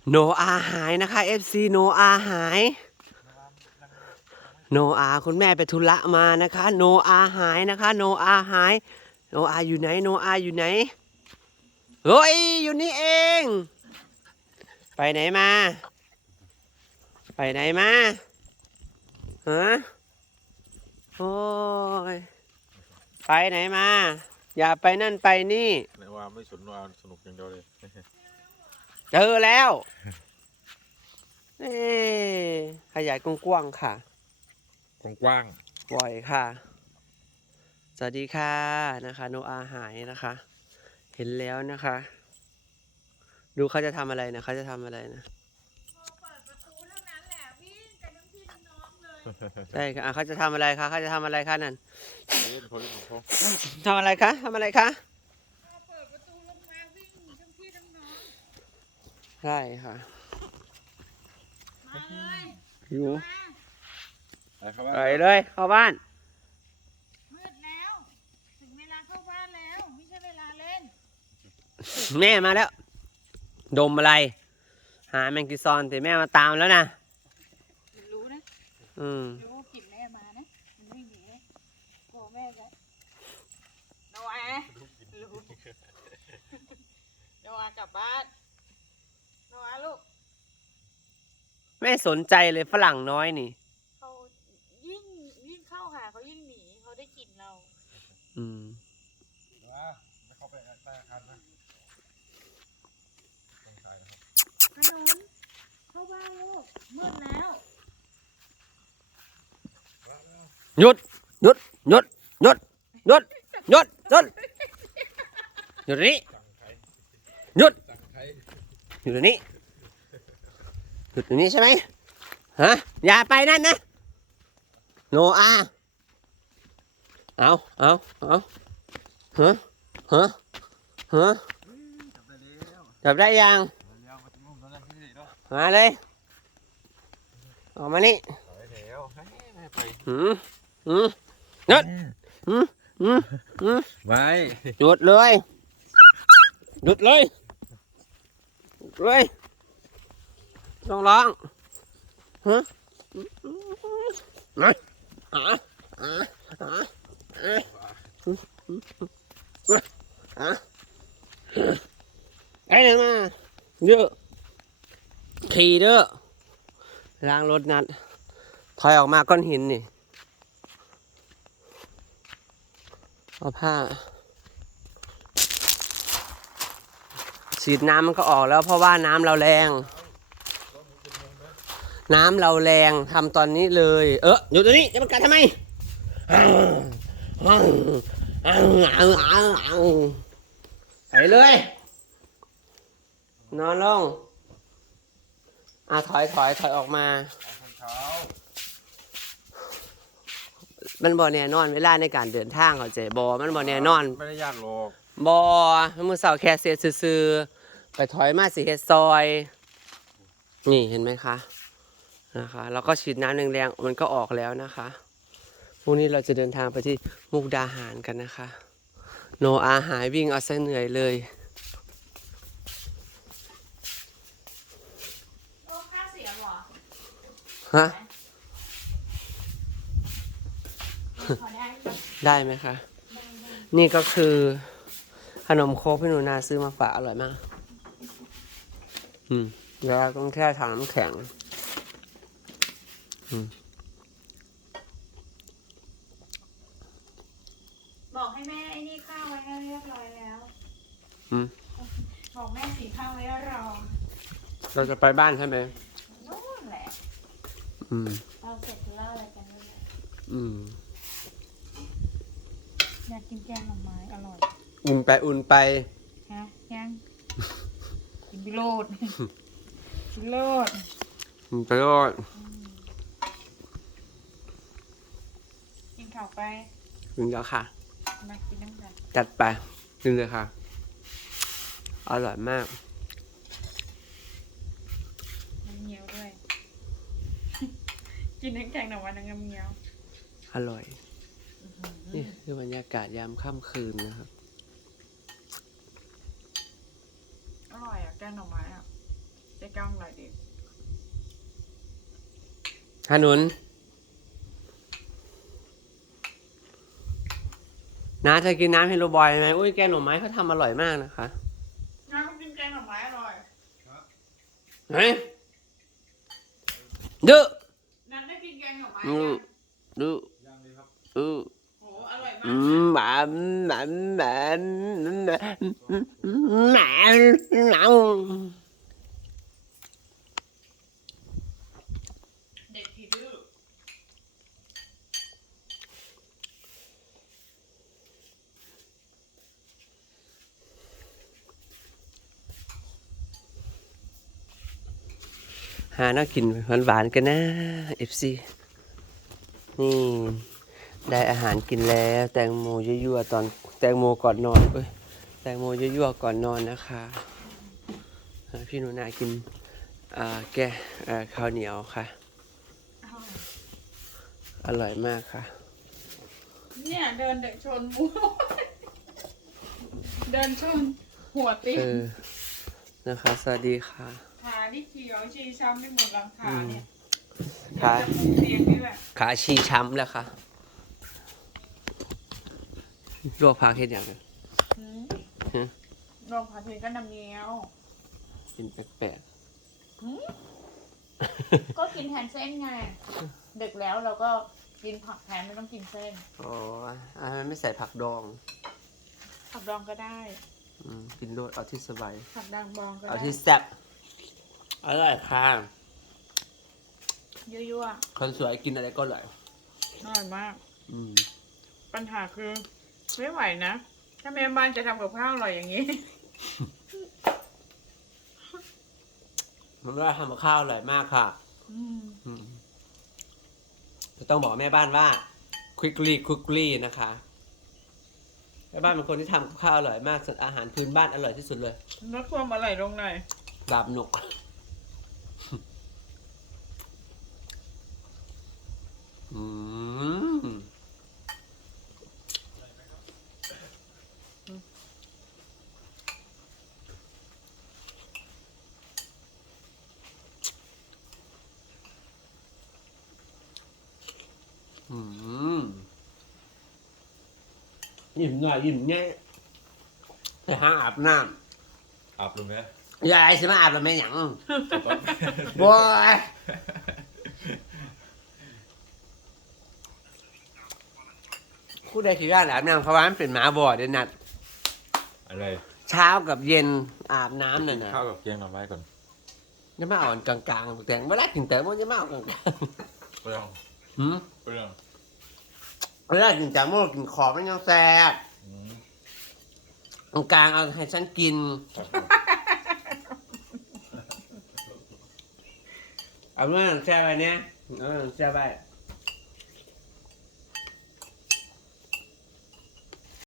โนอาหายนะคะ FC โนอาหายโนอาคุณแม่ไปธุระมานะคะโนอาหายนะคะโนอาหายโนอาอยู่ไหนโนอาอยู่ไหนเฮ้ยอยู่นี่เองไปไหนมาไปไหนมาฮะโอ้ยไปไหนมาอย่าไปนั่นไปนี่ไหนว่าไม่สนว่าสนุกอย่างเดียวเลยเจอแล้วเอ้ขยายกว้างๆค่ะกว้างปล่อยค่ะ สวัสดีค่ะนะคะโนอาหายนะคะ เห็นแล้วนะคะ ดูเขาจะทำอะไรนะเขาจะทำอะไรนะเปิดประตูเท่านั้นแหละวิ่งกันทั้งพี่ทั้งน้องเลยใช่ค่ะเขาจะทำอะไรคะเขาจะทำอะไรคะนั่นเล่นเขาเล่นของเขาทำอะไรคะทำอะไรคะพอเปิดประตูลงมาวิ่งทั้งพี่ทั้งน้องใช่ค่ะมาเลยอยู่มาอะไรครับไปเลยเข้าบ้านมืดแล้ว ถึงเวลาเข้าบ้านแล้วไม่ใช่เวลาเล่นแม่มาแล้ว ดมอะไร หาแมงกิซอนแต่แม่มาตามแล้วนะมันรู้นะอืมรู้กลิ่นแม่มานะมันวิ่งหนีนะกลัวแม่จะโนอารู้โนอากลับบ้านโนอาลูกไม่สนใจเลยฝรั่งน้อยนี่เขายิ่งเข้าหาเขายิ่งหนีเขาได้กลิ่นเราอืมว่าไม่เข้าไปใต้อาคารนะต้องใช่นะครับขนุนเข้าบ้านลูกมืดแล้วหยุดหยุดหยุดหยุดหยุดหยุดหยุดหยุดนี้สั่งใครหยุดสั่งใครหยุดนี้หยุดนี้ใช่ไหมฮะอย่าไปนั่นนะโนอาเอาฮะฮะฮะจับได้แล้วจับได้ยังเดี๋ยวมาถึงมุมแล้วนะพี่เนาะมาเลยออกมานี่จับได้แล้วไม่ไปหืมหืมหยุดหืมหืมหืมไม่หยุดเลยหยุดเลยหยุดเลยต้องร้องฮะมาอ่ะอ่ะอ่ะอ่ะอ่ะไปไหนมาเยอะขี่เด้อล้างรถนัดถอยออกมาก้อนหินนี่เอาผ้าฉีดน้ำมันก็ออกแล้วเพราะว่าน้ำเราแรง น้ำเราแรงทำตอนนี้เลยอยู่ตรงนี้จะมากัดทำไมไปเลยนอนลงถอยออกมาคนเขามันบ่แน่นอนเวลาในการเดินทางเขาใจบ่มันบ่แน่นอนไม่ได้ยากหรอกบ่มื้อเช้าแค่เสียซื่อๆไปถอยมาสิเฮ็ดซอย นี่เห็นไหมคะนะคะแล้วก็ฉีดน้ำแรงๆมันก็ออกแล้วนะคะพรุ่งนี้เราจะเดินทางไปที่มุกดาหารกันนะคะ โนอาหายวิ่งเอาซะเหนื่อยเลยโอ้ค่าเสียหรอฮะพอได้ไหมได้ไหมคะ นี่ก็คือขนมโคกพี่หนูนาซื้อมาฝากอร่อยมากเดี๋ยวเราต้องแช่ถังน้ำแข็งบอกให้แม่ไอ้นี่ข้าวไว้ให้เรียบร้อยแล้วอืมบอกแม่สีข้าวไว้รอเราจะไปบ้านใช่ไหมนู่นแหละอืมเราเสร็จธุระอะไรกันนู่นแหละอืมอยากกินแกงหน่อไม้อร่อยอุ่นไปฮะยังกินพิโรดพิโรดอุ่นไปก็กินข้าวไปกินแล้วค่ะมากินน้ำกันจัดไปกินเลยค่ะ อร่อยมากน้ำเงี้ยวด้วย กินน้ำแข็งหน่อไม้น้ำเงี้ยวอร่อย นี่คือบรรยากาศยามค่ำคืนนะครับอร่อยอ่ะแกงหน่อไม้อ่ะจะจ้องหน่อยดิขนุนน้าเธอกินน้ำเฮโลบอยไหมอุ้ยแกงหน่อไม้เขาทำอร่อยมากนะคะน้าก็กินแกงหน่อไม้อร่อยไหนดื้อน้าได้กินแกงหน่อไม้ดื้อดื้อยังเลยครับโอ้อร่อยมากหมาหมาหมาหมาเด็กขี้ดื้อหาน่ากินหวานๆกันนะ FC นี่ได้อาหารกินแล้วแตงโมยั่วๆตอนแตงโมก่อนนอนเอ้ยแตงโมยั่วๆก่อนนอนนะคะพี่หนูนากินแกข้าวเหนียวค่ะ อร่อยมากค่ะเนี่ยเดินเด็กชนมูเดินชนหัวติ๊กนะคะสวัสดีค่ะขาที่เขียวชีช้ำไม่หมดหลังขาเนี่ยขาจะพุ่งเตียงนี่แหละขาชีช้ำแล้วค่ะลวกผักเห็ดอย่างไร ฮะลงผัดเผ็ดก็น้ำเงี้ยวกินแปลกก็กินแทนเส้นไงดึกแล้วเราก็กินผักแทนไม่ต้องกินเส้นๆอ๋อไม่ใส่ผักดองผักดองก็ได้กินโดดเอาที่สบายผักดองบองก็เอาได้ที่แซ่บอร่อยค่ะยั่วคนสวยกินอะไรก็อร่อยๆอร่อยมากอืมปัญหาคือไม่ไหวนะ ถ้าแม่บ้านจะทำกับข้าวอร่อยอย่างนี้มันว่าทำกับข้าวอร่อยมากค่ะจะต้องบอกแม่บ้านว่า quickly นะคะแม่บ้านเป็นคนที่ทำกับข้าวอร่อยมากส่วนอาหารพื้นบ้านอร่อยที่สุดเลยลดความอร่อยลงหน่อยดาบหนกอืมยิ้มหน่อยยิ้มแง่ไปหาอาบน้อาบลงนะำยายสิมาอาบแล้วไม่หยังบอยผู้ใดขี้การอาบน้ำเขาว่ามันเป็นหมาบ่อเดยวนัดอะไรเช้ากับเย็นอาบน้ำน่ะนะข้าวกับแกงหน่อไม้ก่อนจะมาอ่อนกลางๆแต่งไม่ได้ถึงแต่มันจะมาอ่อนกลางไปลองๆหืมไปลองไม่ได้ถึงแต่มันกินขอบมันยังแซ่บอืมกลางๆเอาให้ฉันกินครับเอาเมื่อแซ่บไปเนี้ยแซ่บไป